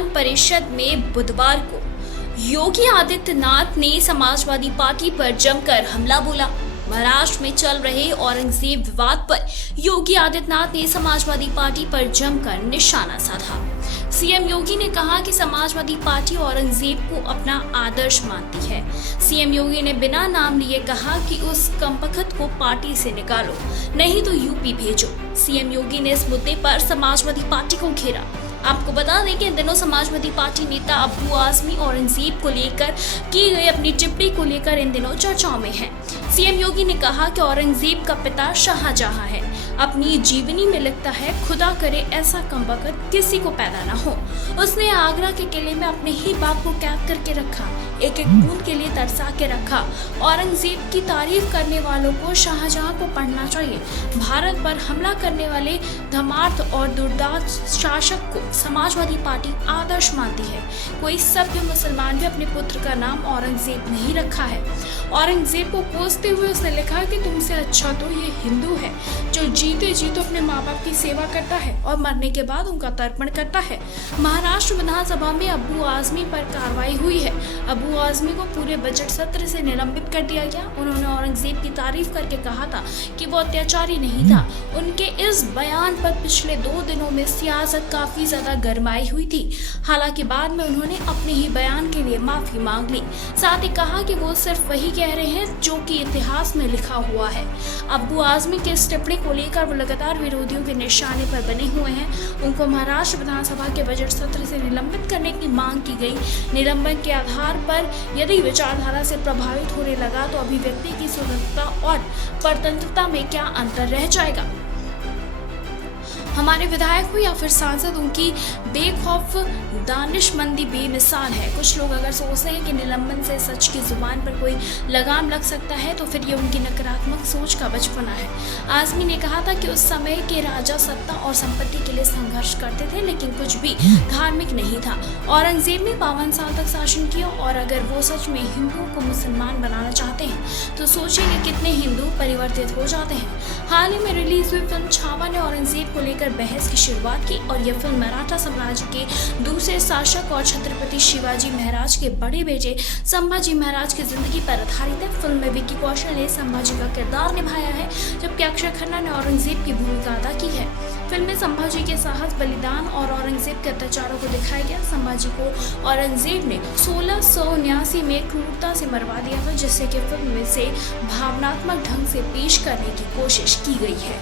विधान परिषद में बुधवार को योगी आदित्यनाथ ने समाजवादी पार्टी पर जमकर हमला बोला। महाराष्ट्र में चल रहे औरंगजेब विवाद पर योगी आदित्यनाथ ने समाजवादी पार्टी पर जमकर निशाना साधा। सीएम योगी ने कहा कि समाजवादी पार्टी औरंगजेब को अपना आदर्श मानती है। सीएम योगी ने बिना नाम लिए कहा कि उस कमबख्त को पार्टी से निकालो, नहीं तो यूपी भेजो। सीएम योगी ने इस मुद्दे पर समाजवादी पार्टी को घेरा। आपको बता दें कि इन दिनों समाजवादी पार्टी नेता अब्बू आजमी औरंगजेब को लेकर की गई अपनी टिप्पणी को लेकर इन दिनों चर्चाओं में है। सीएम योगी ने कहा कि औरंगजेब का पिता शाहजहां है। अपनी जीवनी में लिखता है, खुदा करे ऐसा कमबख्त किसी को पैदा ना हो। उसने आगरा के किले में अपने ही बाप को कैद करके रखा, एक एक बूंद के लिए तरसा के रखा। औरंगजेब की तारीफ करने वालों को शाहजहां को पढ़ना चाहिए। भारत पर हमला करने वाले धर्मार्थ और दुर्दांत शासक को समाजवादी पार्टी आदर्श मानती है। कोई सभ्य मुसलमान भी अपने पुत्र का नाम औरंगजेब नहीं रखा है। औरंगजेब को कोसते हुए उसने लिखा कि तुमसे अच्छा तो ये हिंदू है जो जीते जी तो अपने माँ बाप की सेवा करता है और मरने के बाद उनका तर्पण करता है। महाराष्ट्र विधानसभा में अब्बू आजमी पर कार्रवाई हुई है। अब्बू आजमी को पूरे बजट सत्र से निलंबित कर दिया गया। उन्होंने औरंगजेब की तारीफ करके कहा था कि वो अत्याचारी नहीं था। उनके इस बयान पर पिछले 2 दिनों में सियासत काफी ज्यादा गरमाई हुई थी। हालांकि बाद में उन्होंने अपने ही बयान के लिए माफी मांग ली। साथ ही कहा कि वो सिर्फ वही कह रहे हैं जो कि इतिहास में लिखा हुआ है। अब्बू आजमी के इस टिप्पणी को लेकर वो लगातार विरोधियों के निशाने पर बने हुए हैं। उनको महाराष्ट्र विधानसभा के बजट सत्र से निलंबित करने की मांग की गई। निलंबन के आधार पर यदि विचारधारा से प्रभावित होने लगा तो अभिव्यक्ति की स्वतंत्रता और परतंत्रता में क्या अंतर रह जाएगा। हमारे विधायक हो या फिर सांसद, उनकी बेखौफ दानिशमंदी बेमिसाल है। कुछ लोग अगर सोचते हैं कि निलंबन से सच की जुबान पर कोई लगाम लग सकता है तो फिर ये उनकी नकारात्मक सोच का बचपना है। आजमी ने कहा था कि उस समय के राजा सत्ता और संपत्ति के लिए संघर्ष करते थे, लेकिन कुछ भी धार्मिक नहीं था। औरंगजेब ने 52 साल तक शासन किया और अगर वो सच में हिंदुओं को मुसलमान बनाना चाहते हैं तो सोचिए कि कितने हिंदू परिवर्तित हो जाते हैं। हाल ही में रिलीज हुई फिल्म छावा ने औरंगजेब को लेकर बहस की शुरुआत की और यह फिल्म मराठा साम्राज्य के दूसरे शासक और छत्रपति शिवाजी महाराज के बड़े बेटे संभाजी महाराज की जिंदगी पर आधारित है। फिल्म में विक्की कौशल ने संभाजी का किरदार निभाया है, जबकि अक्षय खन्ना ने औरंगजेब की भूमिका अदा की है। फिल्म में संभाजी के साहस, बलिदान और औरंगजेब के अत्याचारों को दिखाया गया। संभाजी को औरंगजेब ने 1679 में क्रूरता से मरवा दिया था, जिससे कि फिल्म में से भावनात्मक ढंग से पेश करने की कोशिश की गई है।